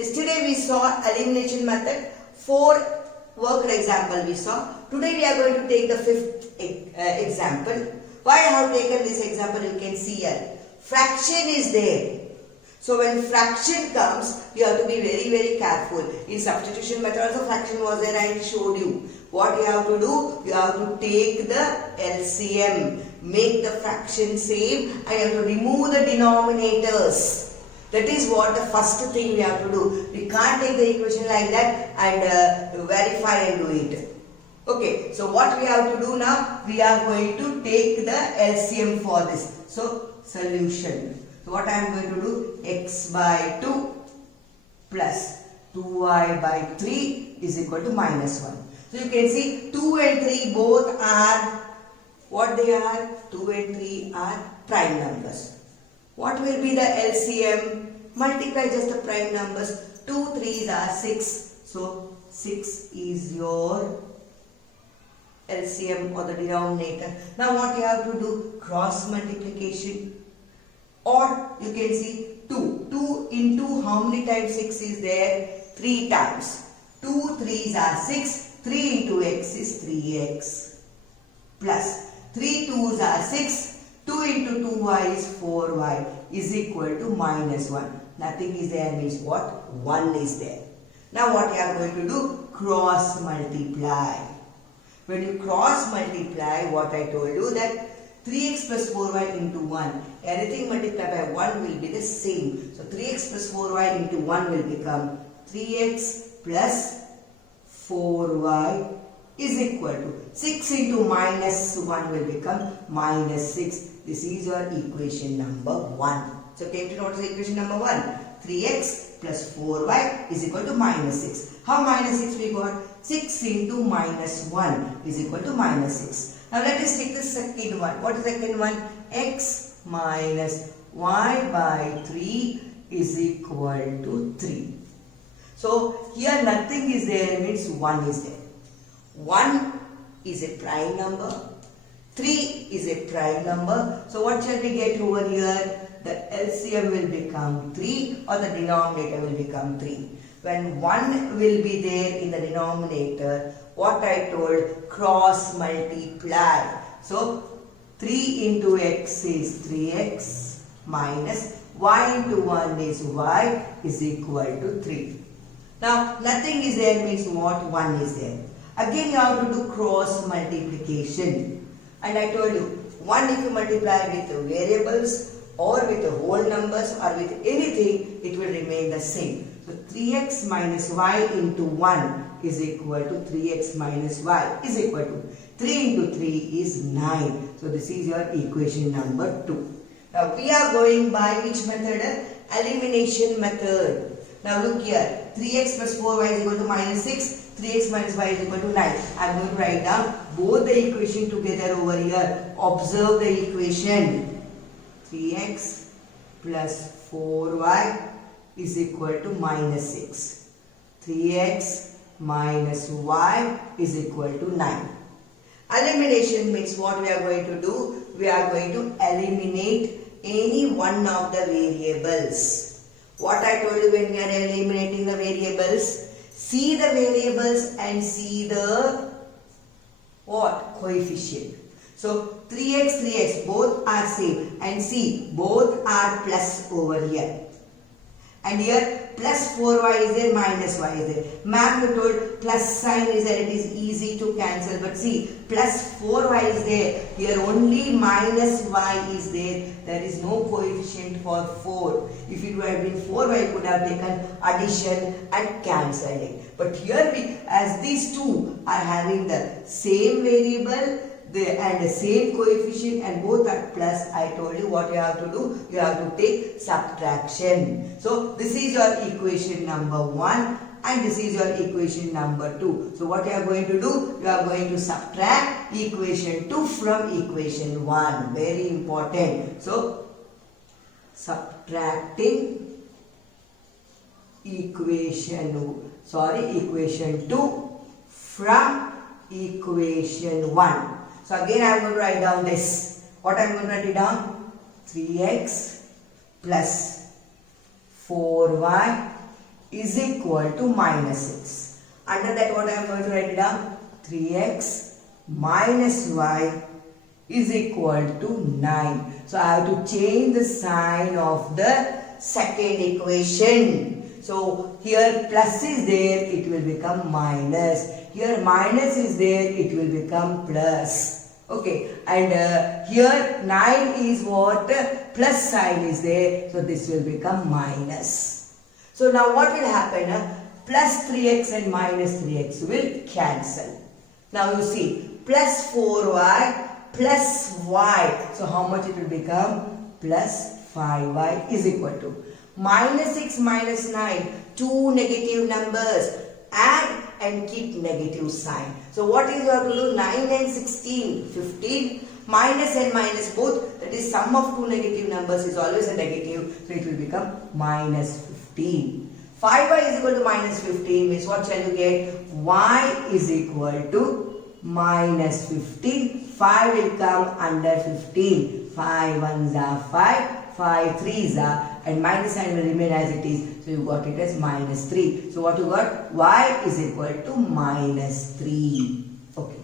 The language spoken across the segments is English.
Yesterday we saw elimination method, 4 worked example we saw. Today we are going to take the 5th example. Why I have taken this example, you can see here. Fraction is there. So when fraction comes, you have to be very careful. In substitution method also fraction was there, I showed you. What you have to do? You have to take the LCM, make the fraction same, and you have to remove the denominators. That is what the first thing we have to do. We can't take the equation like that and verify and do it. Okay, so what we have to do now? We are going to take the LCM for this. So, solution. So, what I am going to do? X by 2 plus 2y by 3 is equal to minus 1. So, you can see 2 and 3 both are, what they are? 2 and 3 are prime numbers. What will be the LCM? Multiply just the prime numbers. 2 3s are 6. So, 6 is your LCM or the denominator. Now, what you have to do? Cross multiplication. Or you can see 2. 2 into how many times 6 is there? 3 times. 2 3s are 6. 3 into x is 3x. Plus 3 2s are 6. 2 into 2y is 4y is equal to minus 1. Nothing is there means what? 1 is there. Now what you are going to do? Cross multiply. When you cross multiply, what I told you that 3x plus 4y into 1. Anything multiplied by 1 will be the same. So 3x plus 4y into 1 will become 3x plus 4y is equal to 6 into minus 1 will become minus 6. This is your equation number 1. So came to notice the equation number 1. 3x plus 4y is equal to minus 6. How minus 6 we got? 6 into minus 1 is equal to minus 6. Now let us take the second one. What is the second one? X minus y by 3 is equal to 3. So here nothing is there means 1 is there. 1 is a prime number. 3 is a prime number. So what shall we get over here? The LCM will become 3 or the denominator will become 3. When 1 will be there in the denominator, what I told, cross multiply. So 3 into x is 3x minus y into 1 is y is equal to 3. Now nothing is there means what? 1 is there. Again you have to do cross multiplication. And I told you, 1 if you multiply with variables or with whole numbers or with anything, it will remain the same. So 3x minus y into 1 is equal to 3x minus y is equal to 3 into 3 is 9. So this is your equation number 2. Now we are going by which method? Elimination method. Now look here, 3x plus 4y is equal to minus 6. 3x minus y is equal to 9. I am going to write down both the equation together over here. Observe the equation. 3x plus 4y is equal to minus 6. 3x minus y is equal to 9. Elimination means what we are going to do? We are going to eliminate any one of the variables. What I told you when we are eliminating the variables? See the variables and see the what? Coefficient. So 3x, 3x both are same and see both are plus over here. And here plus 4y is there, minus y is there. Ma'am, you told plus sign is there, it is easy to cancel. But see, plus 4y is there. Here only minus y is there. There is no coefficient for 4. If it would have been 4y, you could have taken addition and cancelled it. But here we, as these two are having the same variable, and the same coefficient and both are plus, I told you what you have to do. You have to take subtraction. So this is your equation number 1 and this is your equation number 2. So what you are going to do? You are going to subtract equation 2 from equation 1. Very important. So subtracting equation 2 from equation 1. So again I am going to write down this. What I am going to write it down? 3x plus 4y is equal to minus 6. Under that what I am going to write it down? 3x minus y is equal to 9. So I have to change the sign of the second equation. So here plus is there, it will become minus. Here minus is there, it will become plus. Okay, and here 9 is what? Plus sign is there, so this will become minus. So now what will happen? Plus 3x and minus 3x will cancel. Now you see, plus 4y plus y. So how much it will become? Plus 5y is equal to minus 6 minus 9. Two negative numbers. Add and keep negative sign. So what is you have to do? 9 and 16. 15. Minus and minus both. That is sum of two negative numbers is always a negative. So it will become minus 15. 5y is equal to minus 15 means what shall you get? Y is equal to minus 15. 5 will come under 15. 5 1s are 5. 5 3s are. And minus sign will remain as it is. So you got it as minus 3. So what you got? Y is equal to minus 3. Okay.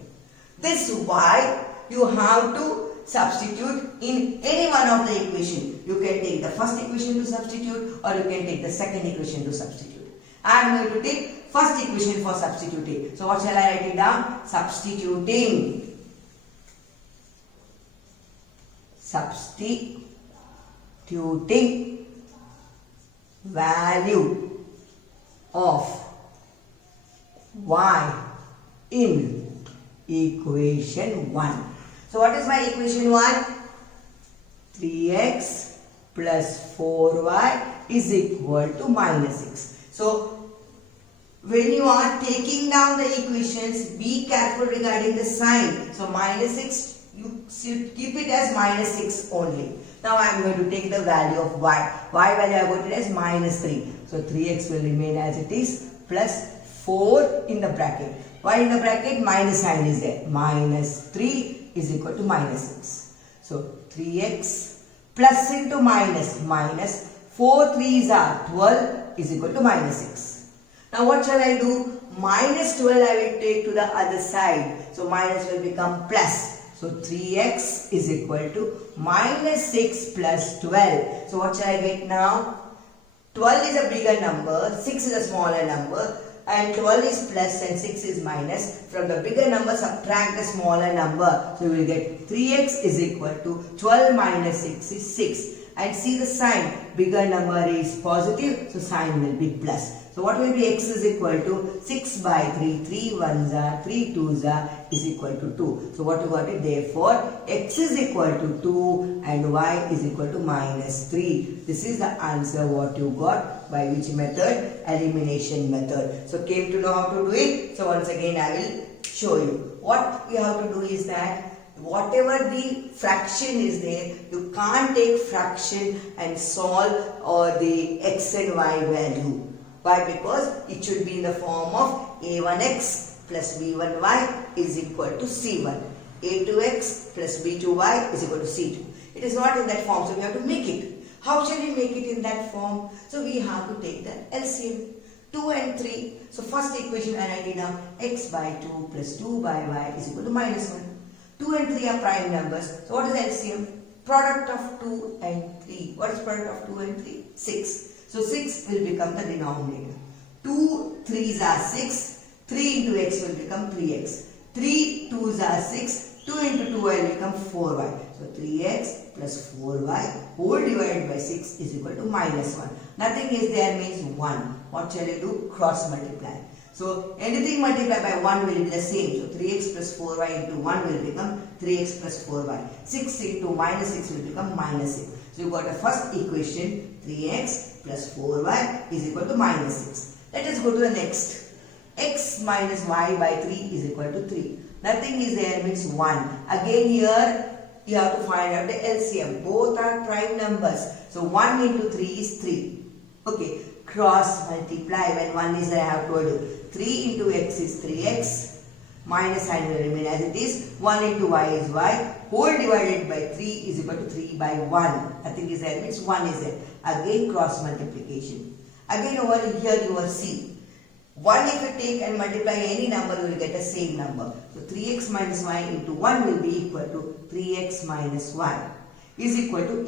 This y you have to substitute in any one of the equation. You can take the first equation to substitute or you can take the second equation to substitute. I am going to take first equation for substituting. So what shall I write it down? Substituting value of y in equation 1. So what is my equation 1? 3x plus 4y is equal to minus 6. So when you are taking down the equations, be careful regarding the sign. So minus 6, you should keep it as minus 6 only. Now I am going to take the value of y. Y value I got it as minus 3. So 3x will remain as it is plus 4 in the bracket. Y in the bracket, minus sign is there. Minus 3 is equal to minus 6. So 3x plus into minus, minus 4 3s are 12 is equal to minus 6. Now what shall I do? Minus 12 I will take to the other side. So minus will become plus. So 3x is equal to minus 6 plus 12. So what shall I get now? 12 is a bigger number, 6 is a smaller number, and 12 is plus and 6 is minus. From the bigger number subtract the smaller number. So we will get 3x is equal to 12 minus 6 is 6. And see the sign, bigger number is positive, so sign will be plus. So what will be x is equal to 6 by 3, 3 1s are, 3 2s are is equal to 2. So what you got it? Therefore, x is equal to 2 and y is equal to minus 3. This is the answer what you got by which method? Elimination method. So came to know how to do it. So once again I will show you. What you have to do is that whatever the fraction is there, you can't take fraction and solve or the x and y value. Why? Because it should be in the form of a1x plus b1y is equal to c1. a2x plus b2y is equal to c2. It is not in that form, so we have to make it. How shall we make it in that form? So we have to take the LCM. 2 and 3. So first equation I write it down. X by 2 plus 2 by y is equal to minus 1. 2 and 3 are prime numbers. So what is LCM? Product of 2 and 3. What is product of 2 and 3? 6. So 6 will become the denominator. 2 3s are 6. 3 into x will become 3x. 3 2s are 6. 2 into 2 will become 4y. So 3x plus 4y whole divided by 6 is equal to minus 1. Nothing is there means 1. What shall I do? Cross multiply. So anything multiplied by 1 will be the same. So 3x plus 4y into 1 will become 3x plus 4y. 6 into minus 6 will become minus 6. So you got the first equation 3x plus 4y is equal to minus 6. Let us go to the next. X minus y by 3 is equal to 3. Nothing is there means 1. Again here you have to find out the LCM. Both are prime numbers. So 1 into 3 is 3. Okay. Cross multiply. When 1 is there I have told you. 3 into x is 3x. Minus sign will remain as it is. 1 into y is y. Whole divided by 3 is equal to 3 by 1. Nothing is there means 1 is there. Again cross multiplication. Again over here you will see 1 if you take and multiply any number, you will get the same number. So 3x minus y into 1 will be equal to 3x minus y is equal to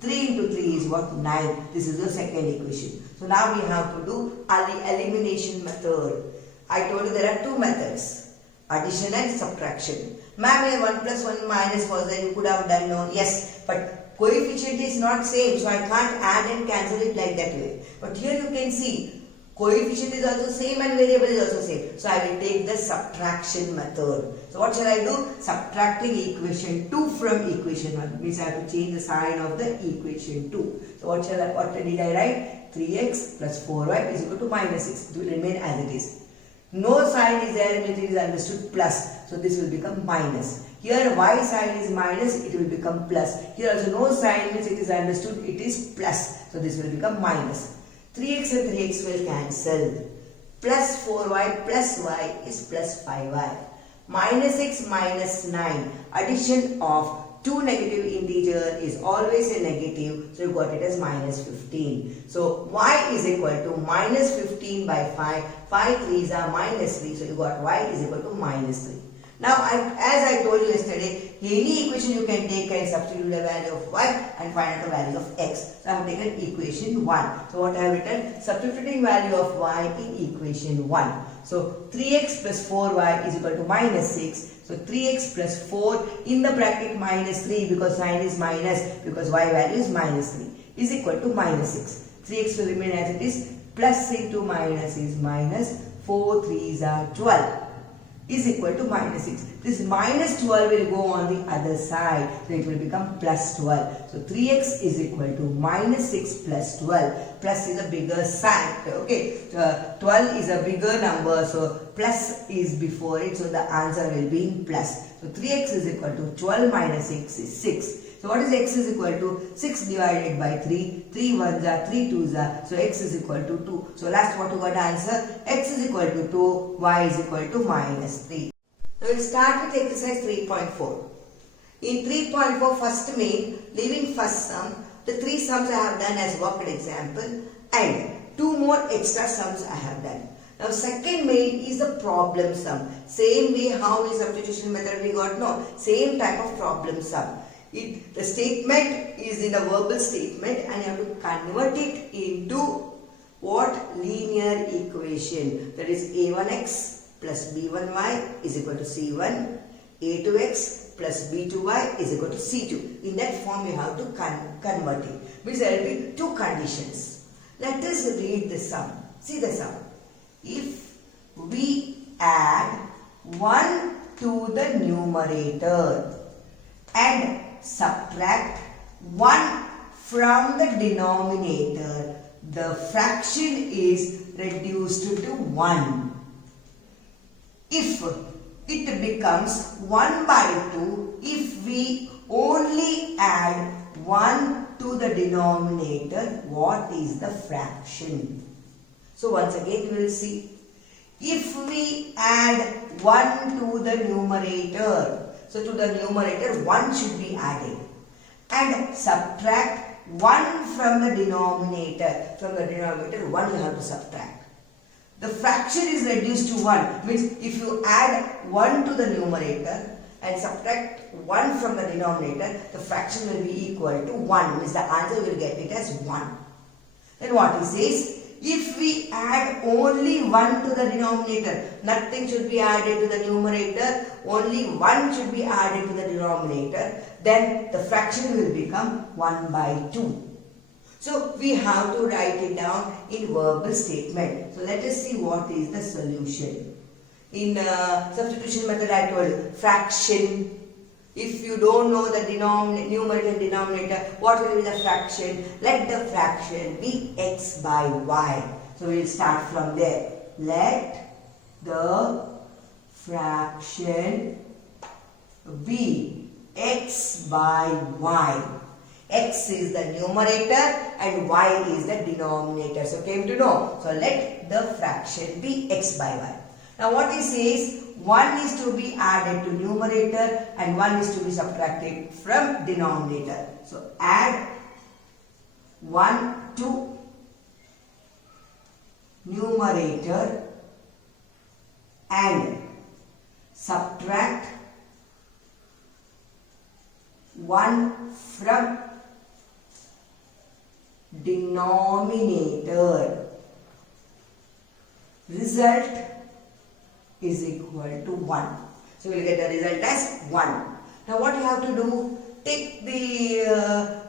3 into 3 is what? 9. This is the second equation. So now we have to do the elimination method. I told you there are two methods, addition and subtraction. Ma'am, here 1 plus 1 minus was there, you could have done no. Yes, but coefficient is not same, so I can't add and cancel it like that way. But here you can see coefficient is also same and variable is also same. So I will take the subtraction method. So what shall I do? Subtracting equation 2 from equation 1. Means I have to change the sign of the equation 2. So what did I write? 3x plus 4y is equal to minus 6. It will remain as it is. No sign is there, means it is understood plus. So this will become minus. Here y sign is minus, it will become plus. Here also no sign, means it is understood, it is plus. So this will become minus. 3x and 3x will cancel. Plus 4y plus y is plus 5y. Minus x minus 9. Addition of two negative integer is always a negative. So you got it as minus 15. So y is equal to minus 15 by 5. 5 3s are minus 3. So you got y is equal to minus 3. Now, as I told you yesterday, any equation you can take and substitute the value of y and find out the value of x. So, I have taken equation 1. So, what I have written? Substituting value of y in equation 1. So, 3x plus 4y is equal to minus 6. So, 3x plus 4 in the bracket minus 3 because sign is minus because y value is minus 3 is equal to minus 6. 3x will remain as it is. Plus into minus is minus. 4 3s are 12. Is equal to minus 6. This minus 12 will go on the other side. So it will become plus 12. So 3x is equal to minus 6 plus 12. Plus is a bigger sign. Okay. 12 is a bigger number. So plus is before it. So the answer will be in plus. So 3x is equal to 12 minus 6 is 6. So what is x is equal to? 6 divided by 3. 3 1s are 3 2s are. So x is equal to 2. So last what you got answer? X is equal to 2. Y is equal to minus 3. Now we'll start with exercise 3.4. In 3.4 first main, leaving first sum. The 3 sums I have done as worked example and 2 more extra sums I have done. Now second main is the problem sum. Same way how is substitution method we got? No. Same type of problem sum. The statement is in a verbal statement and you have to convert it into what? Linear equation. That is a1x plus b1y is equal to c1. a2x plus b2y is equal to c2. In that form you have to convert it. Means there will be two conditions. Let us read the sum. See the sum. If we add 1 to the numerator and subtract 1 from the denominator, the fraction is reduced to 1. If it becomes 1 by 2, if we only add 1 to the denominator, what is the fraction? So once again we will see. If we add 1 to the numerator, so to the numerator 1 should be added and subtract 1 from the denominator. From the denominator 1 you have to subtract. The fraction is reduced to 1. Means if you add 1 to the numerator and subtract 1 from the denominator, the fraction will be equal to 1. Means the answer will get it as 1. Then what he says? If we add only 1 to the denominator, nothing should be added to the numerator, only 1 should be added to the denominator, then the fraction will become 1 by 2. So we have to write it down in verbal statement. So let us see what is the solution. In substitution method I told you, fraction. If you don't know the numerator and denominator, what will be the fraction? Let the fraction be x by y. So we will start from there. Let the fraction be x by y. X is the numerator and y is the denominator. So came to know. So let the fraction be x by y. Now what he says, 1 is to be added to numerator and 1 is to be subtracted from denominator. So add 1 to numerator and subtract 1 from denominator. Result is equal to 1. So we will get the result as 1. Now what you have to do? Take the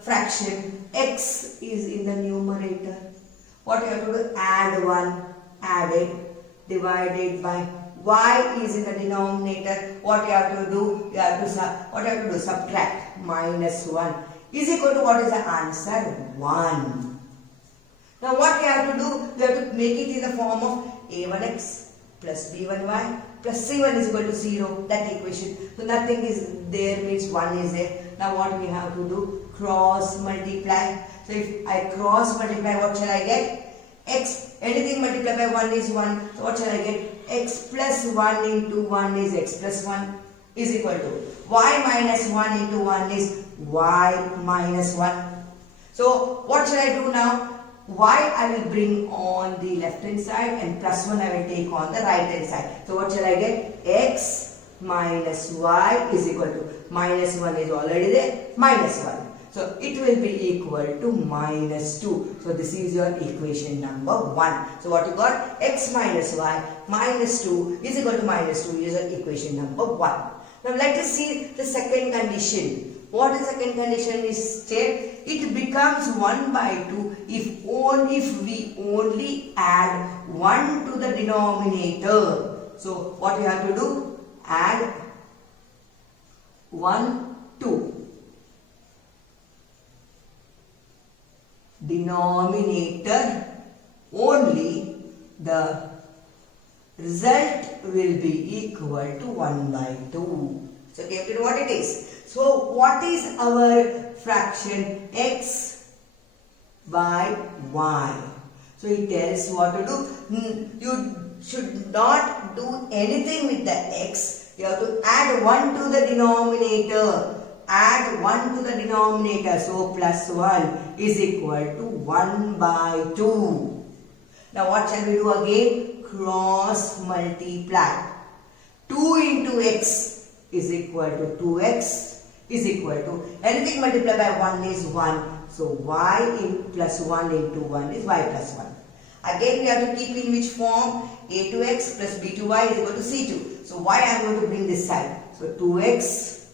fraction. X is in the numerator. What you have to do? Add 1. Add it. Divided by y is in the denominator. What you have to do? You have to subtract minus 1 is equal to what is the answer? 1. Now what you have to do? You have to make it in the form of a1x plus b1y plus c1 is equal to 0. That equation. So nothing is there means 1 is there. Now what we have to do? Cross multiply. So if I cross multiply, what shall I get? X. Anything multiplied by 1 is 1. So what shall I get? X plus 1 into 1 is x plus 1 is equal to y minus 1 into 1 is y minus 1. So what shall I do now? Y I will bring on the left hand side and plus 1 I will take on the right hand side. So what shall I get? X minus y is equal to minus 1 is already there, minus 1. So it will be equal to minus 2. So this is your equation number 1. So what you got? X minus y minus 2 is equal to minus 2 is your equation number 1. Now let us see the second condition. What is the second condition is state? It becomes 1 by 2 if we only add 1 to the denominator. So what you have to do? Add 1 to denominator only, the result will be equal to 1 by 2. So you have to know what it is. So what is our fraction? X by y. So it tells what to do. You should not do anything with the x. You have to add 1 to the denominator. Add 1 to the denominator. So plus 1 is equal to 1 by 2. Now what shall we do again? Cross multiply. 2 into x is equal to 2x is equal to anything multiplied by 1 is 1. So y in plus 1 into 1 is y plus 1. Again we have to keep in which form? A2x plus b2y is equal to c2. So y I am going to bring this side. So 2x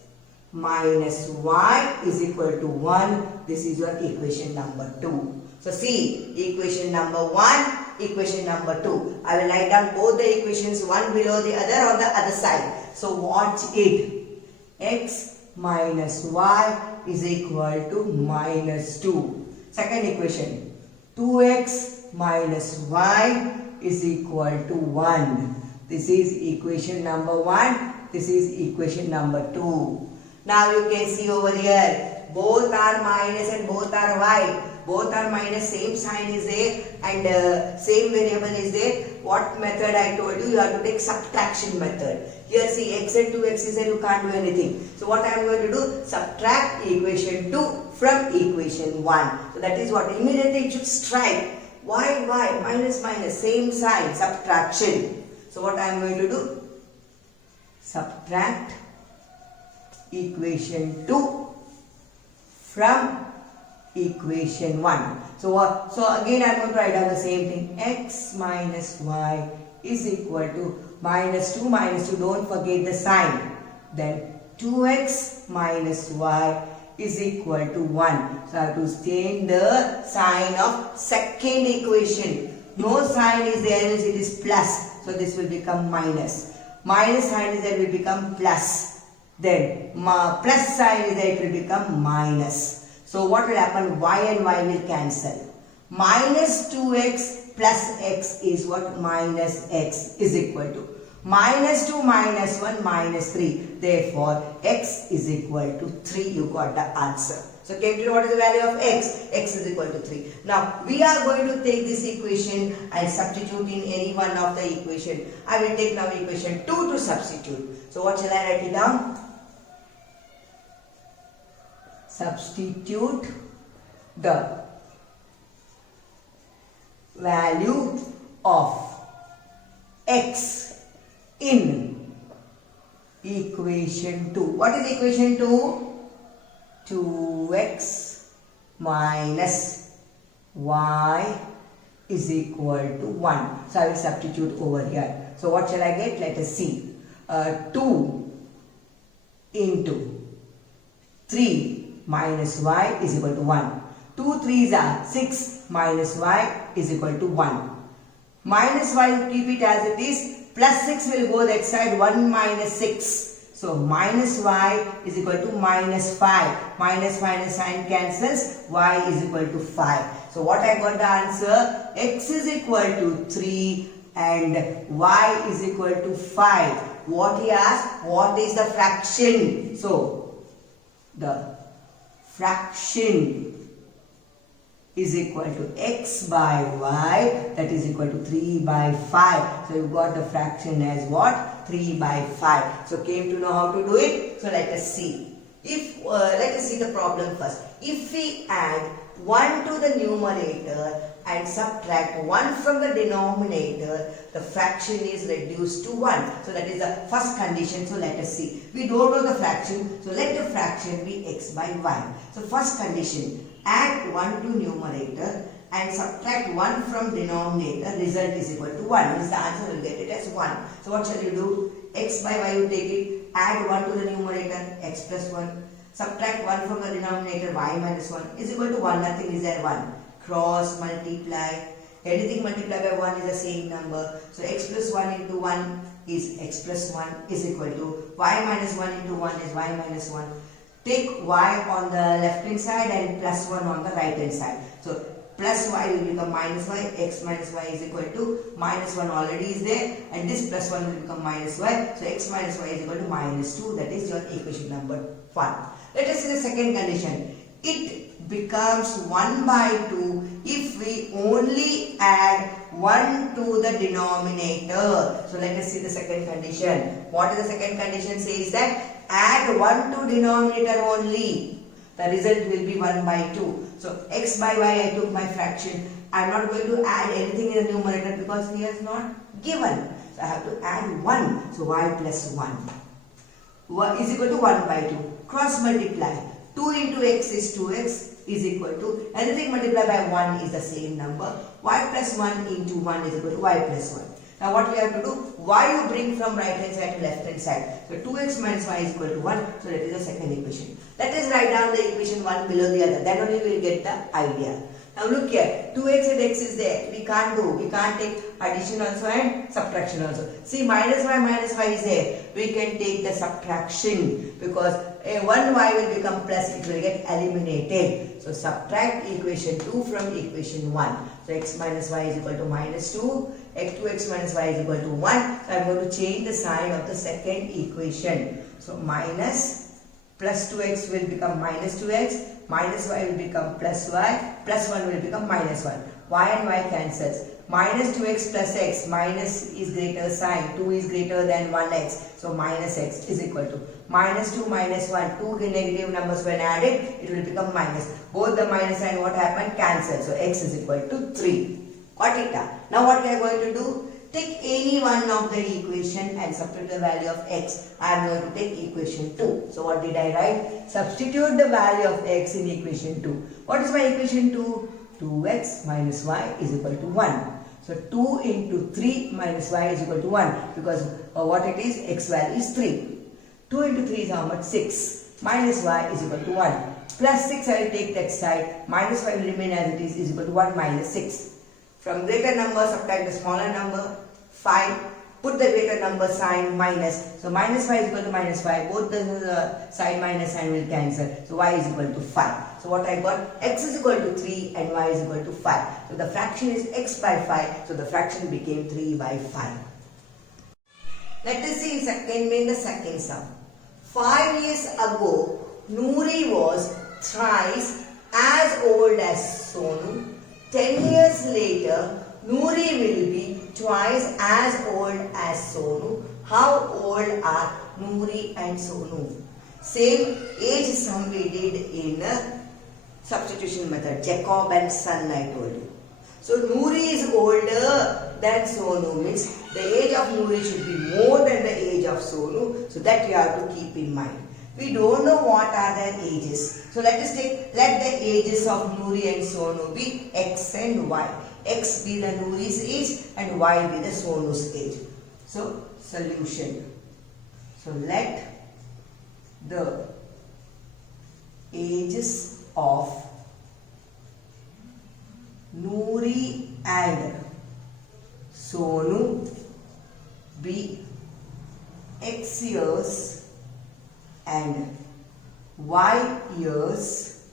minus y is equal to 1. This is your equation number 2. So see, equation number 1, equation number 2. I will write down both the equations, one below the other on the other side. So watch it. X minus y is equal to minus 2. Second equation. 2x minus y is equal to 1. This is equation number 1. This is equation number 2. Now you can see over here, both are minus and both are y. Both are minus, same sign is there and same variable is there. What method I told you? You have to take subtraction method. Here see x and 2x is there, you can't do anything. So what I am going to do? Subtract equation 2 from equation 1. So that is what immediately it should strike. Y, minus, same sign, subtraction. So what I am going to do? Subtract equation 2 from equation 1. So again I am going to write down the same thing. X minus y is equal to minus 2, don't forget the sign. Then 2x minus y is equal to 1. So I have to change the sign of second equation. No sign is there, else it is plus. So this will become minus. Minus sign is there, will become plus. Then plus sign is there, it will become minus. So what will happen? Y and y will cancel. Minus 2x plus x is what? Minus x is equal to minus 2 minus 1 minus 3. Therefore, x is equal to 3. You got the answer. So came to know what is the value of x? X is equal to 3. Now, we are going to take this equation and substitute in any one of the equation. I will take now equation 2 to substitute. So what shall I write it down? Substitute the value of x in equation 2. What is equation 2? 2x minus y is equal to 1. So I will substitute over here. So what shall I get? Let us see. 2 into 3 minus y is equal to 1. 2 3s are 6 minus y is equal to 1. Minus y, keep it as it is. Plus 6 will go that side. 1 minus 6. So minus y is equal to minus 5. Minus minus sign cancels. Y is equal to 5. So what I got the answer? X is equal to 3 and y is equal to 5. What he asked? What is the fraction? So the fraction is equal to x by y, that is equal to 3 by 5. So you got the fraction as what? 3 by 5. So came to know how to do it. So let us see. Let us see the problem first. If we add 1 to the numerator and subtract 1 from the denominator, the fraction is reduced to 1. So that is the first condition. So let us see. We don't know the fraction. So let the fraction be x by y. So first condition, add 1 to numerator and subtract 1 from denominator, result is equal to 1. Means the answer will get it as 1. So what shall you do? X by y, you take it, add 1 to the numerator, x plus 1. Subtract 1 from the denominator, y minus 1 is equal to 1. Nothing is there, 1. Cross, multiply. Anything multiplied by 1 is the same number. So x plus 1 into 1 is x plus 1 is equal to y minus 1 into 1 is y minus 1. Take y on the left hand side and plus 1 on the right hand side. So plus y will become minus y, x minus y is equal to minus 1 already is there, and this plus 1 will become minus y. So x minus y is equal to minus 2. That is your equation number 1. Let us see the second condition. It becomes 1 by 2 if we only add 1 to the denominator. So let us see the second condition. What is the second condition? Says that add 1 to denominator only. The result will be 1 by 2. So x by y, I took my fraction. I am not going to add anything in the numerator because he has not given. So I have to add 1. So y plus 1 is equal to 1 by 2. Cross multiply. 2 into x is 2x is equal to, anything multiplied by 1 is the same number. Y plus 1 into 1 is equal to y plus 1. Now what we have to do? Y you bring from right hand side to left hand side. So 2x minus y is equal to 1. So that is the second equation. Let us write down the equation one below the other. Then only we will get the idea. Now look here. 2x and x is there. We can't do. We can't take addition also and subtraction also. See, minus y is there. We can take the subtraction because 1y will become plus. It will get eliminated. So subtract equation 2 from equation 1. So x minus y is equal to minus 2. 2x minus y is equal to 1. So I am going to change the sign of the second equation. So minus plus 2x will become minus 2x. Minus y will become plus y. Plus 1 will become minus 1. Y and y cancels. Minus 2x plus x. Minus is greater sign. 2 is greater than 1x. So minus x is equal to minus 2 minus 1. Two negative numbers when added, it will become minus. Both the minus and what happened? Cancel. So x is equal to 3. Got it? Now what we are going to do? Take any one of the equation and substitute the value of x. I am going to take equation 2. So what did I write? Substitute the value of x in equation 2. What is my equation 2? 2x minus y is equal to 1. So 2 into 3 minus y is equal to 1 because what it is? X value is 3. 2 into 3 is how much? 6. Minus y is equal to 1. Plus 6 I will take that side. Minus y will remain as it is equal to 1 minus 6. From greater number subtract the smaller number. 5. Put the greater number sign minus. So minus y is equal to minus 5. Both the sign minus sign will cancel. So y is equal to 5. So what I got? X is equal to 3 and y is equal to 5. So the fraction is x by 5. So the fraction became 3 by 5. Let us see in the second sum. 5 years ago, Noori was thrice as old as Sonu. 10 years later, Noori will be twice as old as Sonu. How old are Noori and Sonu? Same age sum we did in substitution method. Jacob and son I told you. So Noori is older than Sonu, means the age of Noori should be more than the age of Sonu. So that you have to keep in mind. We don't know what are their ages. So let the ages of Noori and Sonu be X and Y. X be the Noori's age and Y be the Sonu's age. So solution. So let the ages of Noori and Sonu be X years and Y years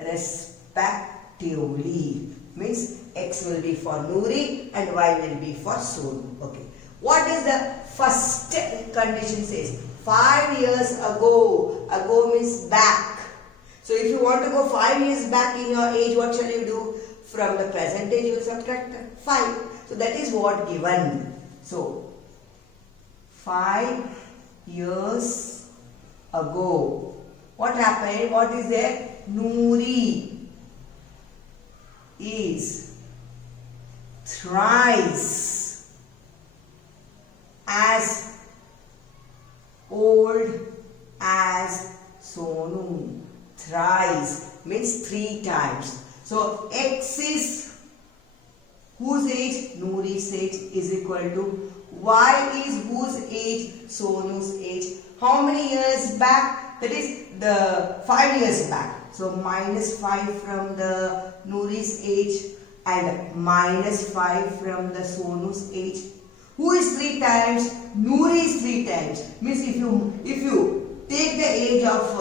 respectively. Means X will be for Noori and Y will be for Sonu. Okay. What is the first condition says? 5 years ago. Ago means back. So if you want to go 5 years back in your age, what shall you do? From the present age you will subtract 5. So that is what given. So 5 years ago. What happened? What is there? Noori is thrice as old as Sonu. Thrice means 3 times. So X is whose age? Noori's age is equal to Y is whose age? Sonu's age. How many years back? That is the 5 years back. So minus 5 from the Noori's age and minus 5 from the Sonu's age. Who is 3 times? Noori is 3 times. Means if you take the age of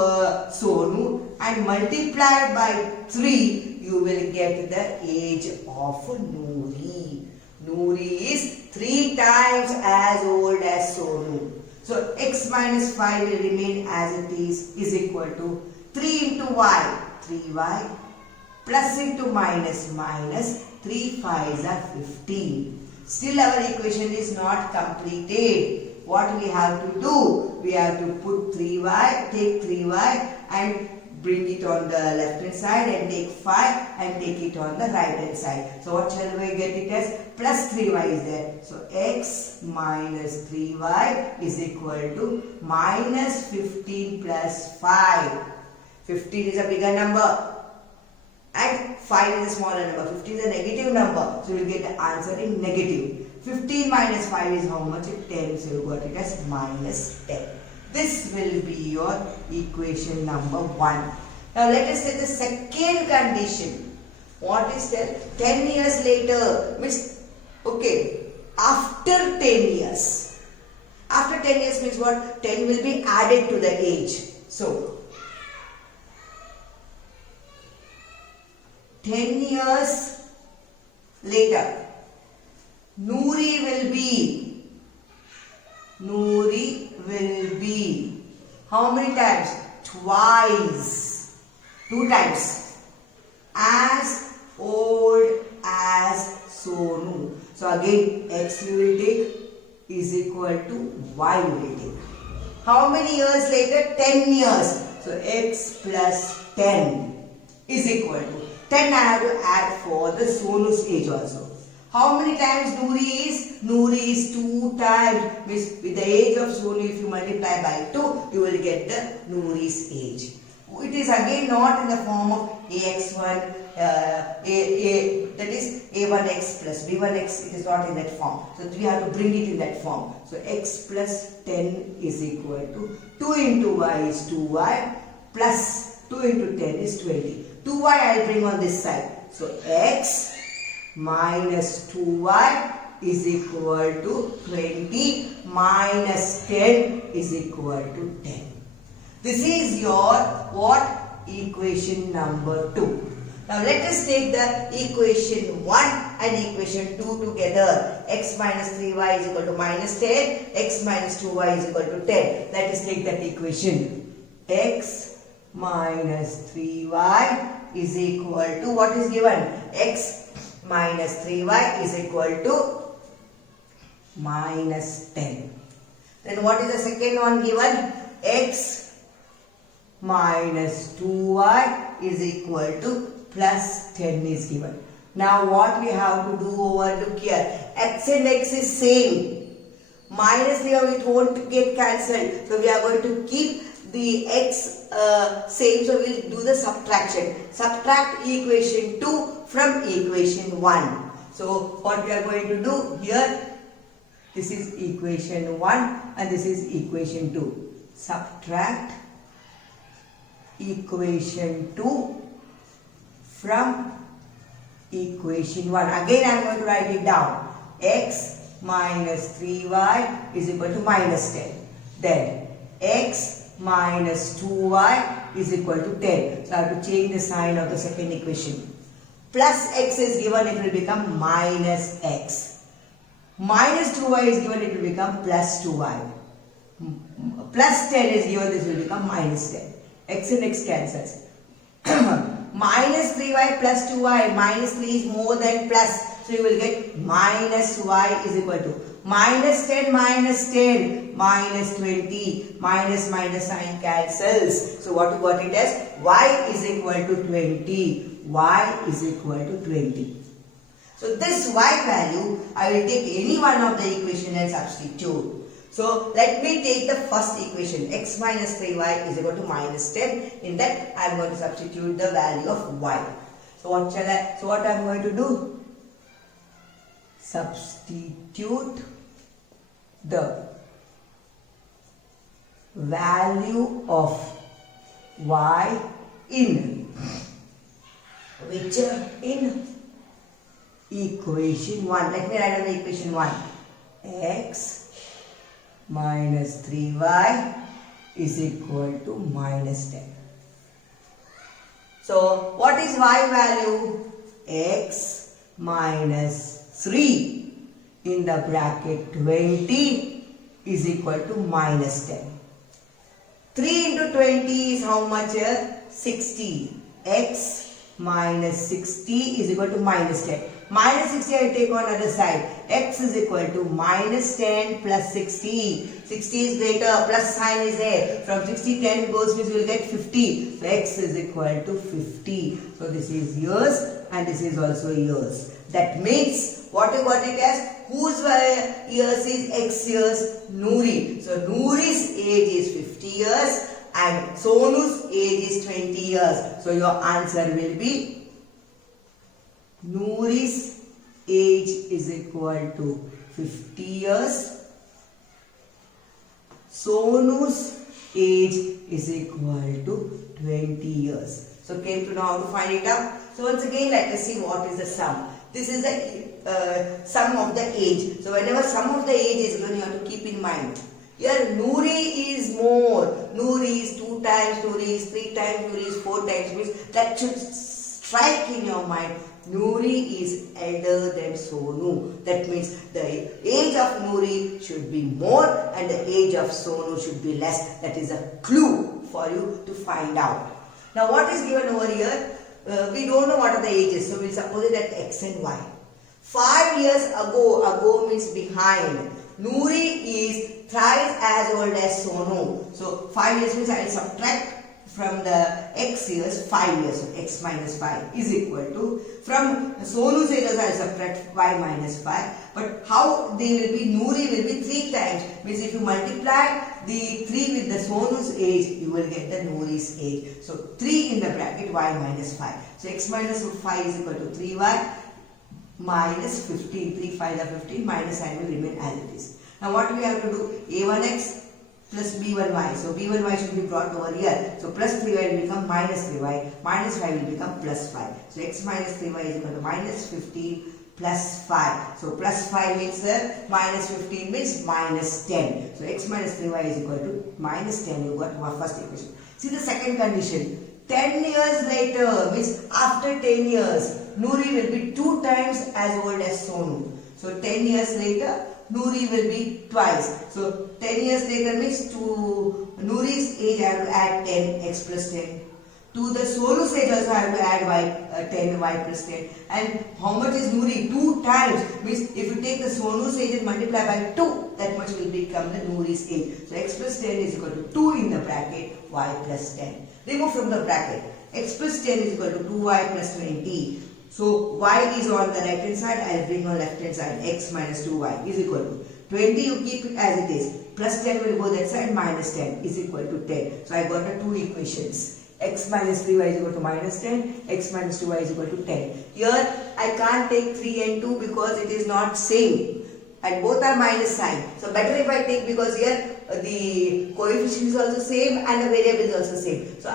Sonu and multiply it by 3, you will get the age of Noori. Noori is 3 times as old as Sonu. So X minus 5 will remain as it is equal to 3 into Y, 3Y, plus into minus, 3 5s are 15. Still our equation is not completed. What we have to do? We have to put 3y, take 3y and bring it on the left hand side and take 5 and take it on the right hand side. So what shall we get it as? Plus 3y is there. So x minus 3y is equal to minus 15 plus 5. 15 is a bigger number and 5 is a smaller number. 15 is a negative number. So you will get the answer in negative. 15 minus 5 is how much? 10. So you got it as minus 10. This will be your equation number 1. Now let us take the second condition. What is that? 10 years later means, okay, after 10 years. After 10 years means what? 10 will be added to the age. So 10 years later, Noori will be how many times? Twice. 2 times. As old as Sonu. So again x we will take is equal to y we will take. How many years later? 10 years. So x plus 10 is equal to 10 I have to add for the Sonu's age also. How many times Noori is? Noori is 2 times. Means with the age of Sonu, if you multiply by 2, you will get the Noori's age. It is again not in the form of ax1, that is a1x plus b1x. It is not in that form. So we have to bring it in that form. So x plus 10 is equal to 2 into y is 2y plus 2 into 10 is 20. 2y I will bring on this side. So x minus 2y is equal to 20 minus 10 is equal to 10. This is your what? Equation number 2. Now let us take the equation 1 and equation 2 together. X minus 3y is equal to minus 10. X minus 2y is equal to 10. Let us take that equation. X minus 3y is equal to what is given? X minus 3y is equal to minus 10. Then what is the second one given? X minus 2y is equal to plus 10 is given. Now what we have to do over, look here, x and x is same. Minus here it won't get cancelled. So we are going to keep the x same. So we will do the subtraction. Subtract equation 2 from equation 1. So what we are going to do here, this is equation 1 and this is equation 2. Subtract equation 2 from equation 1. Again I am going to write it down. X minus 3y is equal to minus 10. Then x minus 2y is equal to 10. So I have to change the sign of the second equation. Plus x is given, it will become minus x. Minus 2y is given, it will become plus 2y. Plus 10 is given, this will become minus 10. X and x cancels. Minus 3y plus 2y, minus 3 is more than plus. So you will get minus y is equal to minus 10 minus 10 minus 20. Minus minus sign cancels. So what you got it as? Y is equal to 20. Y is equal to 20. So this y value, I will take any one of the equation and substitute. So let me take the first equation, x minus 3y is equal to minus 10. In that I am going to substitute the value of y. So what I am going to do? Substitute the value of y in which in equation 1. Let me write on the equation 1. X minus 3y is equal to minus 10. So what is y value? X minus 3 in the bracket 20 is equal to minus 10. 3 into 20 is how much here? 60. X minus 60 is equal to minus 10. Minus 60 I take on other side. X is equal to minus 10 plus 60. 60 is greater, plus sign is there. From 60, 10 goes means we will get 50. So x is equal to 50. So this is years and this is also years. That means what you got it as? Whose years is x years? Noori. So Noori's age is 50 years and Sonu's age is 20 years. So your answer will be Noori's age is equal to 50 years. Sonu's age is equal to 20 years. So came to know how to find it out. So once again let us see what is the sum. This is the sum of the age. So whenever sum of the age is given, you have to keep in mind. Here Noori is more. Noori is 2 times, Noori is 3 times, Noori is 4 times. Means that should strike in your mind. Noori is elder than Sonu. That means the age of Noori should be more and the age of Sonu should be less. That is a clue for you to find out. Now what is given over here? We don't know what are the ages. So we will suppose that x and y. 5 years ago means behind. Noori is thrice as old as Sonu. So 5 years means I will subtract from the x years 5 years. So x minus 5 is equal to, from Sonu's age I will subtract y minus 5. But how they will be? Noori will be 3 times. Means if you multiply the 3 with the Sonu's age, you will get the Noori's age. So 3 in the bracket y minus 5. So x minus 5 is equal to 3y minus 15. 3 5 are 15. Minus sign will remain as it is. Now what we have to do? A1x plus b1y. So b1y should be brought over here. So plus 3y will become minus 3y. Minus 5 will become plus 5. So x minus 3y is equal to minus 15 plus 5. So plus 5 means minus 15 means minus 10. So x minus 3y is equal to minus 10. You got our first equation. See the second condition. 10 years later means after 10 years, Noori will be 2 times as old as Sonu. So 10 years later, Noori will be twice. So 10 years later means to Noori's age I have to add 10, x plus 10. To the Sonu's age also I have to add y, 10, y plus 10. And how much is Noori? 2 times. Means if you take the Sonu's age and multiply by 2, that much will become the Noori's age. So x plus 10 is equal to 2 in the bracket, y plus 10. Remove from the bracket. X plus 10 is equal to 2y plus 20. So y is on the right hand side, I will bring on left hand side. X minus 2y is equal to 20, you keep it as it is. Plus 10 will go that side, minus 10 is equal to 10. So I got the two equations. X minus 3y is equal to minus 10, x minus 2y is equal to 10. Here I can't take 3 and 2 because it is not same. And both are minus sign. So better if I take, because here the coefficient is also same and the variable is also same. So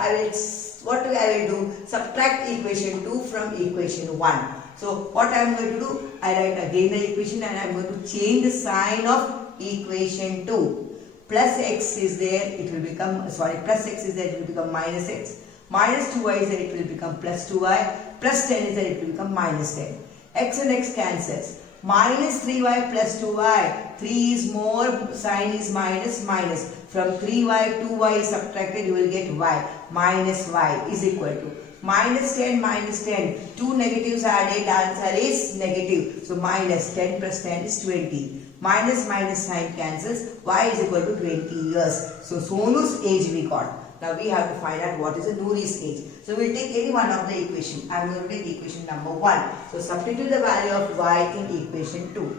what I will do? Subtract equation 2 from equation 1. So what I am going to do? I write again the equation and I am going to change the sign of equation 2. Plus x is there, it will become, plus x is there, it will become minus x. Minus 2y is there, it will become plus 2y. Plus 10 is there, it will become minus 10. X and x cancels. Minus 3y plus 2y. 3 is more, sign is minus, minus. From 3y, 2y is subtracted, you will get y. Minus y is equal to minus 10, minus 10. Two negatives added, answer is negative. So minus 10 plus 10 is 20. Minus minus sign cancels, y is equal to 20 years. So Sonu's age we got. Now we have to find out what is the Nouri's age. So we will take any one of the equation. I am going to take equation number 1. So substitute the value of y in equation 2.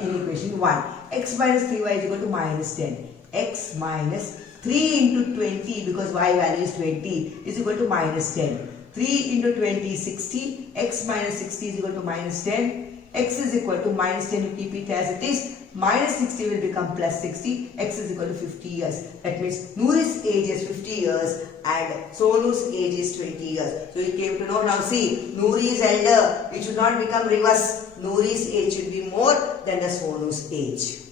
In equation 1. X minus 3y is equal to minus 10. X minus 3 into 20, because y value is 20, is equal to minus 10. 3 into 20 is 60. X minus 60 is equal to minus 10. X is equal to minus 10, you keep it as it is. Minus 60 will become plus 60. X is equal to 50 years. That means Nouri's age is 50 years and Sonu's age is 20 years. So you came to know. Now see, Nouri is elder. It should not become reverse. Nouri's age should be more than the Sonu's age.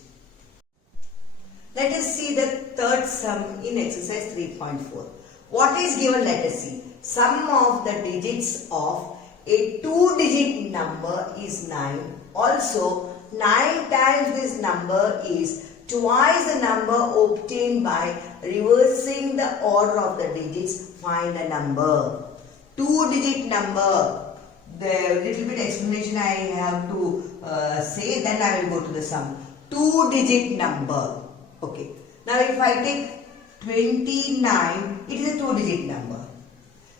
Let us see the third sum in exercise 3.4. What is given? Let us see. Sum of the digits of a 2-digit number is 9. Also, 9 times this number is twice the number obtained by reversing the order of the digits. Find the number. 2-digit number. The little bit explanation I have to say, then I will go to the sum. 2-digit number. Okay. Now if I take 29, it is a 2-digit number.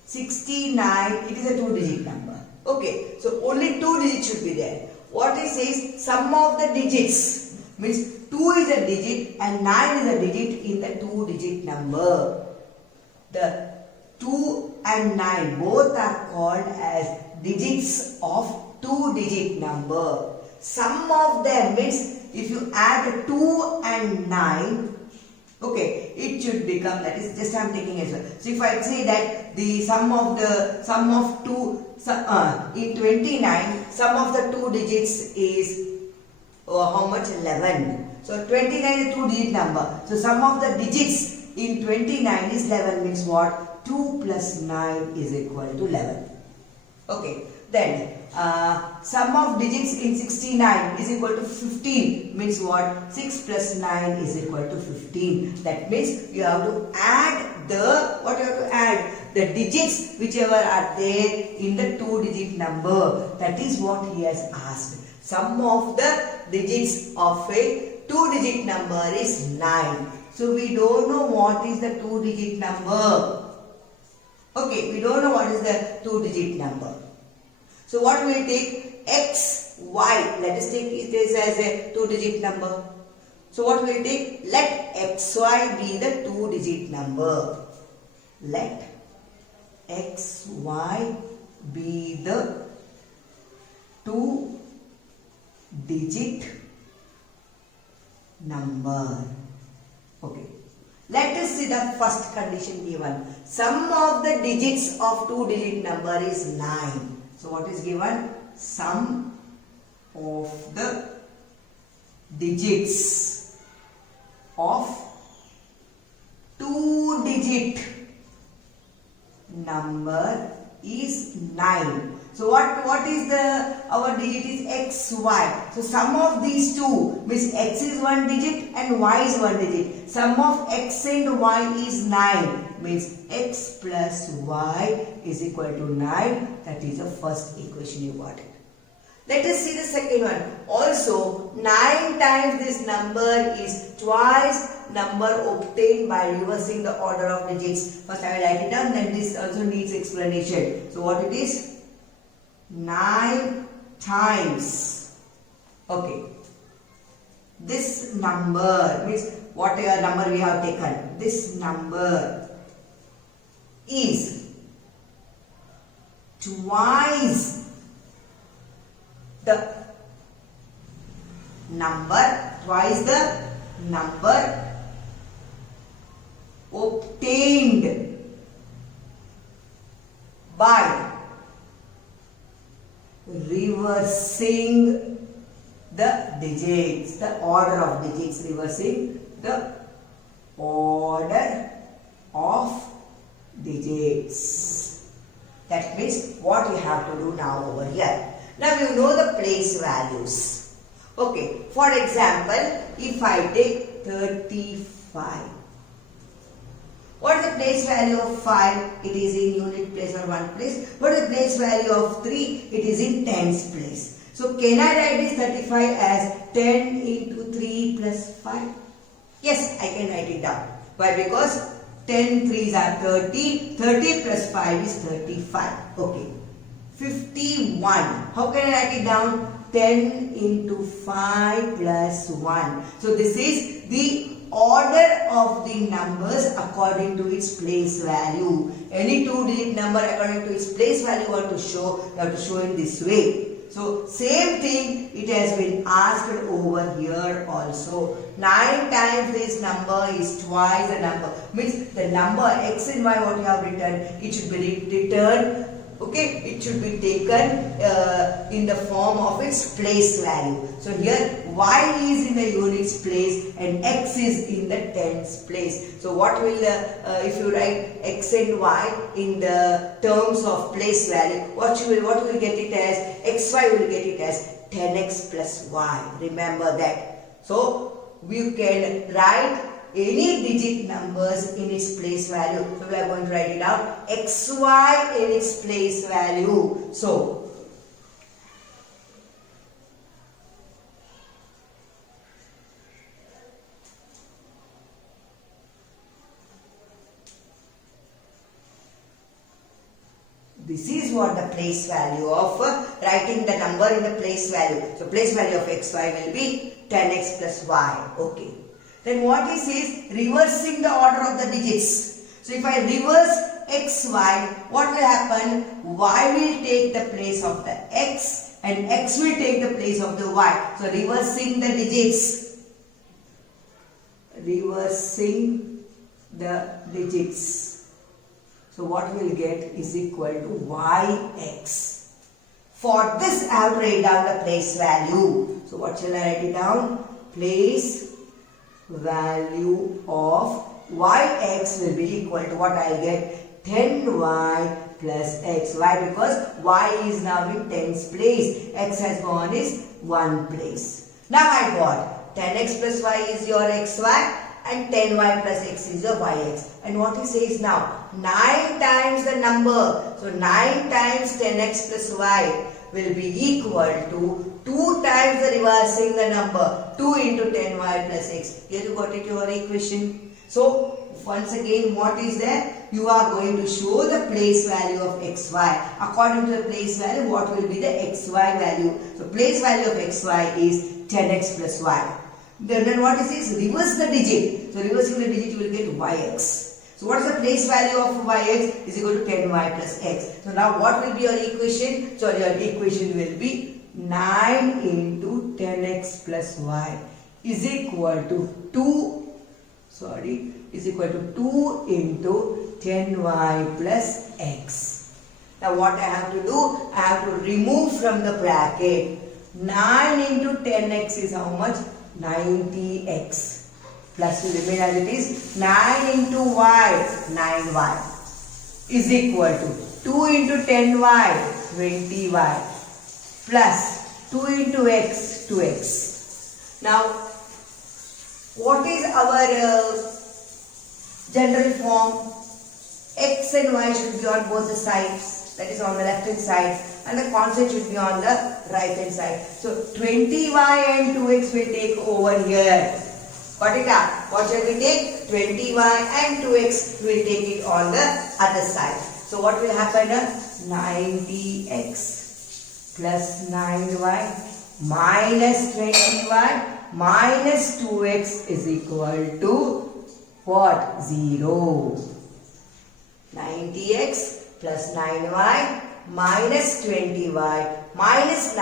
69, it is a 2-digit number. Okay, so only 2 digits should be there. What it says, sum of the digits, means 2 is a digit and 9 is a digit in the 2-digit number. The 2 and 9 both are called as digits of 2-digit number. Sum of them means if you add 2 and 9, okay, it should become, that is just I am taking as well. So if I say that the sum of 2 in 29, sum of the 2 digits is how much? 11. So 29 is a 2-digit number. So sum of the digits in 29 is 11, means what? 2 plus 9 is equal to 11. Okay. Then sum of digits in 69 is equal to 15, means what? 6 plus 9 is equal to 15. That means you have to add the, what you have to add? The digits whichever are there in the 2-digit number. That is what he has asked. Sum of the digits of a 2-digit number is 9. So we don't know what is the 2-digit number. Okay, we don't know what is the 2-digit number. So what will take? X, Y. Let us take it as a 2-digit number. So what will take? Let XY be the 2-digit number. Let XY be the 2-digit number. Okay. Let us see the first condition given. Sum of the digits of 2-digit number is 9. So what is given? Sum of the digits of 2-digit number is 9. So what is our digit is xy. So sum of these two means x is 1 digit and y is 1 digit. Sum of x and y is 9. Means x plus y is equal to 9. That is the first equation you got it. Let us see the second one. Also, 9 times this number is twice number obtained by reversing the order of digits. First I will write it down, then this also needs explanation. So what it is? 9 times. Okay. This number means whatever number we have taken. This number is twice the number obtained by reversing the digits, the order of digits, reversing the order of digits. That means what we have to do now over here. Now you know the place values. Okay, for example, if I take 35. What is the place value of 5? It is in unit place or one place. What is the place value of 3? It is in tens place. So can I write this 35 as 10 into 3 plus 5? Yes, I can write it down. Why? Because 10 3s are 30. 30 plus 5 is 35. Okay. 51. How can I write it down? 10 into 5 plus 1. So this is the order of the numbers according to its place value. Any 2-digit number according to its place value you want to show, you have to show in this way. So same thing it has been asked over here also. 9 times this number is twice the number. Means the number x and y what you have written, it should be returned. Okay, it should be taken in the form of its place value. So here y is in the units place and x is in the tens place. So what will if you write x and y in the terms of place value, what you will get it as? Xy will get it as 10x plus y. Remember that. So we can write any digit numbers in its place value. So we are going to write it out. Xy in its place value. So this is what the place value of writing the number in the place value. So place value of xy will be 10x plus y. Okay. Then what he says, reversing the order of the digits. So if I reverse xy, what will happen? Y will take the place of the x and x will take the place of the y. So reversing the digits. Reversing the digits. So what we will get is equal to yx. For this I have to write down the place value. So what shall I write it down? Place value of yx will be equal to what I will get? 10y plus x. Why? Because y is now in tens place. X has gone is 1 place. Now I got 10x plus y is your xy and 10y plus x is your yx. And what he says now? 9 times the number. So 9 times 10x plus y will be equal to 2 times the reversing the number. 2 into 10y plus x. Here you got it your equation. So once again what is there? You are going to show the place value of xy. According to the place value, what will be the xy value? So place value of xy is 10x plus y. Then what is this? Reverse the digit. So reversing the digit you will get yx. So what is the place value of yx is equal to 10y plus x. So now what will be your equation? So your equation will be 9 into 10x plus y is equal to 2 into 10y plus x. Now what I have to do? I have to remove from the bracket. 9 into 10x is how much? 90x. Plus will remain as it is. 9 into y, 9y is equal to 2 into 10y, 20y plus 2 into x, 2x. Now, what is our general form? X and y should be on both the sides. that is on the left hand side, and the constant should be on the right hand side. So 20y and 2x will take over here. Got it up? What shall we take? 20y and 2x will take it on the other side. So what will happen? 90x plus 9y minus 20y minus 2x is equal to what? 0. 90x plus 9y minus 20y minus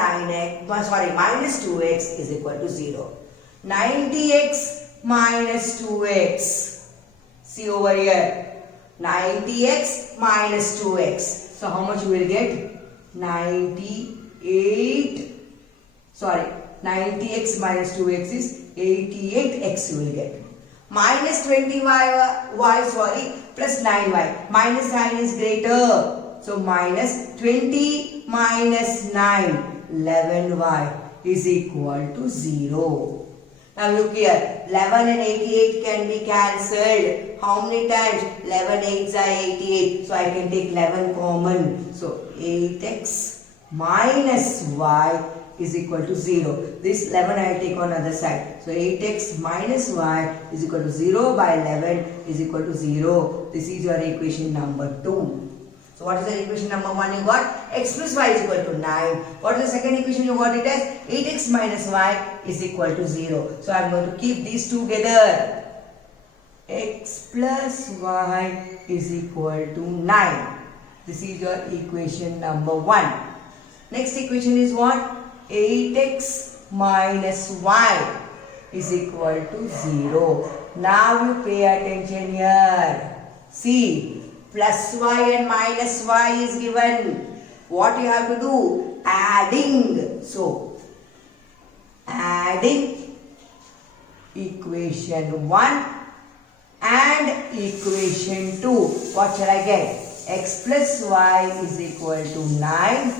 2x is equal to 0. 90x minus 2x. See over here. 90x minus 2x. So how much you will get? 90x minus 2x is 88x you will get. Minus 20y plus 9y. Minus sign is greater. So minus 20 minus 9, 11y is equal to 0. Now look here, 11 and 88 can be cancelled. How many times? 11 8s are 88. So I can take 11 common. So 8x minus y is equal to 0. This 11 I will take on other side. So 8x minus y is equal to 0 by 11 is equal to 0. This is your equation number 2. So what is the equation number 1 you got? X plus y is equal to 9. What is the second equation you got it as? 8x minus y is equal to 0. So I am going to keep these together. X plus y is equal to 9. This is your equation number 1. Next equation is what? 8x minus y is equal to 0. Now you pay attention here. See, plus y and minus y is given. What you have to do? Adding. So, adding equation 1 and equation 2. What shall I get? X plus y is equal to 9.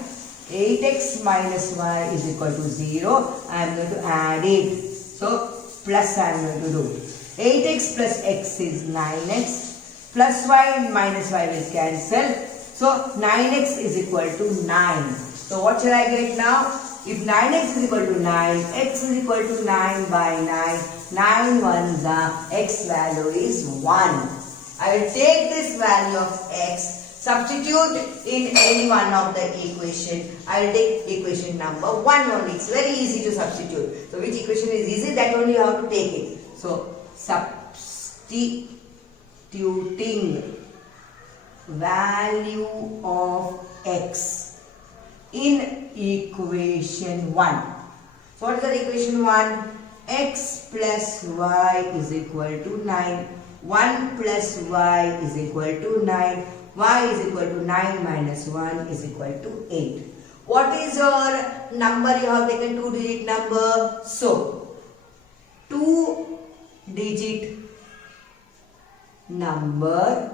8x minus y is equal to 0. I am going to add it. So, plus I am going to do. 8x plus x is 9x. Plus y and minus y will cancel. So, 9x is equal to 9. So, what shall I get now? If 9x is equal to 9, x is equal to 9 by 9. 9 ones are, x value is 1. I will take this value of x. Substitute in any one of the equation. I will take equation number 1 only. It's very easy to substitute. So which equation is easy? That only you have to take it. So substituting value of x in equation 1. So what is the equation 1? X plus y is equal to 9. 1 plus y is equal to 9. Y is equal to 9 minus 1 is equal to 8. What is your number? You have taken 2-digit number. So, 2-digit number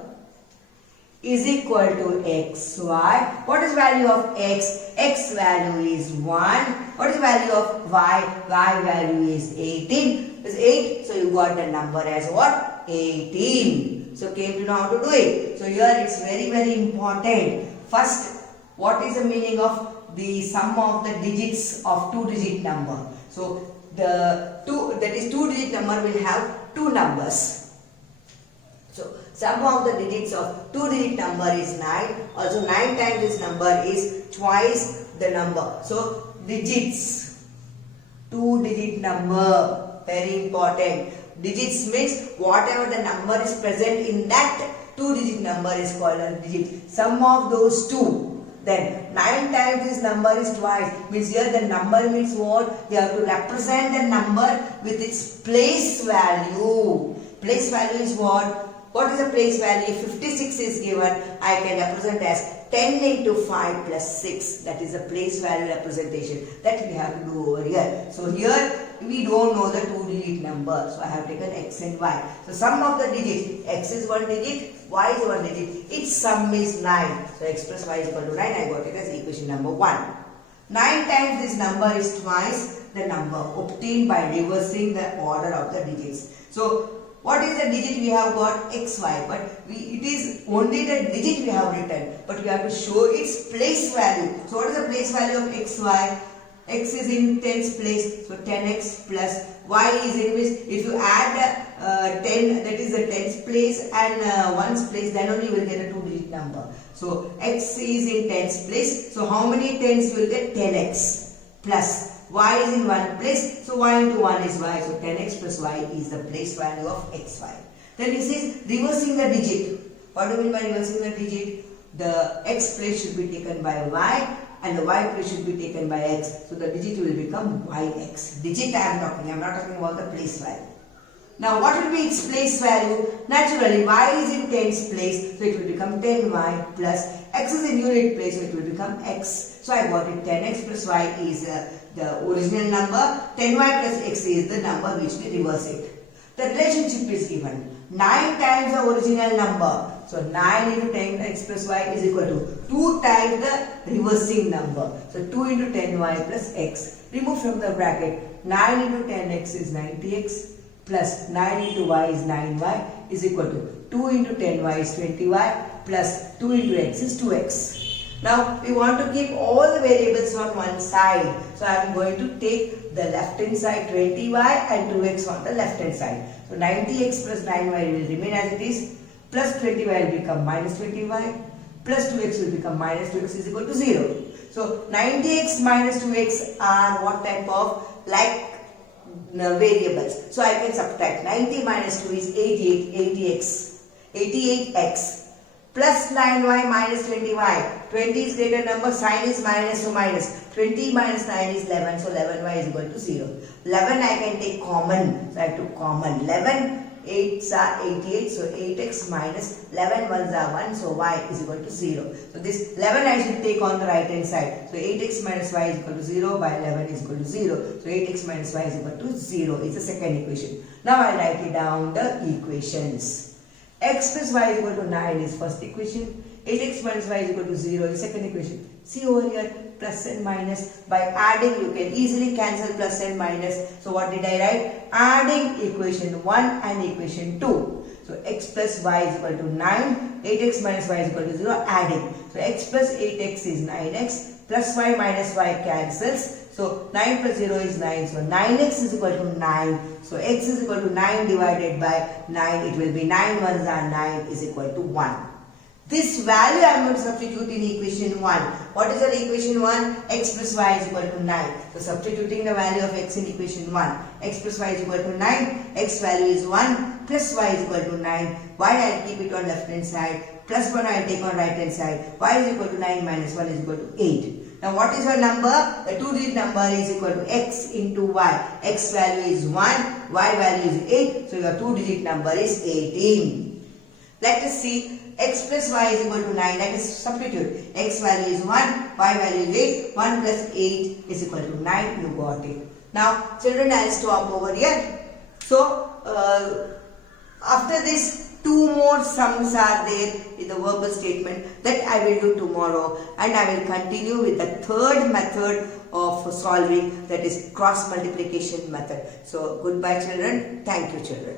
is equal to xy. What is value of x? X value is 1. What is value of y? Y value is 18. Is 8. So, you got the number as what? 18. So, came to know how to do it. So, here it's very, very important. First, what is the meaning of the sum of the digits of 2-digit number? So, that is 2-digit number will have 2 numbers. So, sum of the digits of 2-digit number is 9. Also, 9 times this number is twice the number. So, digits, 2-digit number, very important. Digits means whatever the number is present in that 2-digit number is called a digit. Sum of those 2. Then 9 times this number is twice. Means here the number means what? You have to represent the number with its place value. Place value is what? What is the place value? If 56 is given, I can represent as 10 into 5 plus 6. That is the place value representation. That we have to do over here. So here we don't know the 2-digit number. So I have taken x and y. So sum of the digits. X is 1 digit, y is 1 digit. Its sum is 9. So x plus y is equal to 9. I got it as equation number 1. 9 times this number is twice the number obtained by reversing the order of the digits. So what is the digit we have got? xy, but it is only the digit we have written, but we have to show its place value. So what is the place value of xy? X is in tens place, so 10x plus y is in which, if you add 10, that is the tens place, and ones place, then only you will get a 2-digit number. So x is in tens place, so how many tens you will get? 10x plus y is in 1 place, so y into 1 is y, so 10x plus y is the place value of xy. Then this is reversing the digit. What do you mean by reversing the digit? The x place should be taken by y and the y place should be taken by x. So the digit will become yx. Digit I am not talking about the place value. Now what will be its place value? Naturally y is in tens place, so it will become 10y plus x is in unit place, so it will become x. So I got it, 10x plus y is the original number, 10y plus x is the number which we reverse it. The relationship is given. 9 times the original number. So 9 into 10x plus y is equal to 2 times the reversing number. So 2 into 10y plus x. Remove from the bracket. 9 into 10x is 90x plus 9 into y is 9y is equal to 2 into 10y is 20y plus 2 into x is 2x. Now we want to keep all the variables on one side. So I am going to take the left hand side 20y and 2x on the left hand side. So 90x plus 9y will remain as it is, plus 20y will become minus 20y, plus 2x will become minus 2x is equal to 0. So 90x minus 2x are what type of variables. So I can subtract 90 minus 2 is 88x. Plus 9y minus 20y. 20 is greater number, sign is minus, so minus. 20 minus 9 is 11, so 11y is equal to 0. 11 I can take common, so I took common. 11 8s are 88, so 8x minus 11 1s are 1, so y is equal to 0. So this 11 I should take on the right hand side. So 8x minus y is equal to 0, by 11 is equal to 0. So 8x minus y is equal to 0 is the second equation. Now I write it down the equations. X plus y is equal to 9 is first equation. 8x minus y is equal to 0 is second equation. See over here, plus and minus. By adding you can easily cancel plus and minus. So what did I write? Adding equation 1 and equation 2. So x plus y is equal to 9. 8x minus y is equal to 0. Adding. So x plus 8x is 9x. Plus y minus y cancels. So 9 plus 0 is 9. So 9x is equal to 9. So x is equal to 9 divided by 9. It will be 9 1s are 9 is equal to 1. This value I am going to substitute in equation 1. What is the equation 1? X plus y is equal to 9. So substituting the value of x in equation 1. X plus y is equal to 9. X value is 1. Plus y is equal to 9. Y I will keep it on left hand side. Plus 1 I will take on right hand side. Y is equal to 9 minus 1 is equal to 8. Now what is your number? The 2-digit number is equal to x into y. X value is 1. Y value is 8. So your 2-digit number is 18. Let us see. X plus y is equal to 9. That is substitute. X value is 1. Y value is 8. 1 plus 8 is equal to 9. You got it. Now children, I will stop over here. So after this, 2 more sums are there in the verbal statement that I will do tomorrow, and I will continue with the third method of solving, that is cross multiplication method. So goodbye children. Thank you children.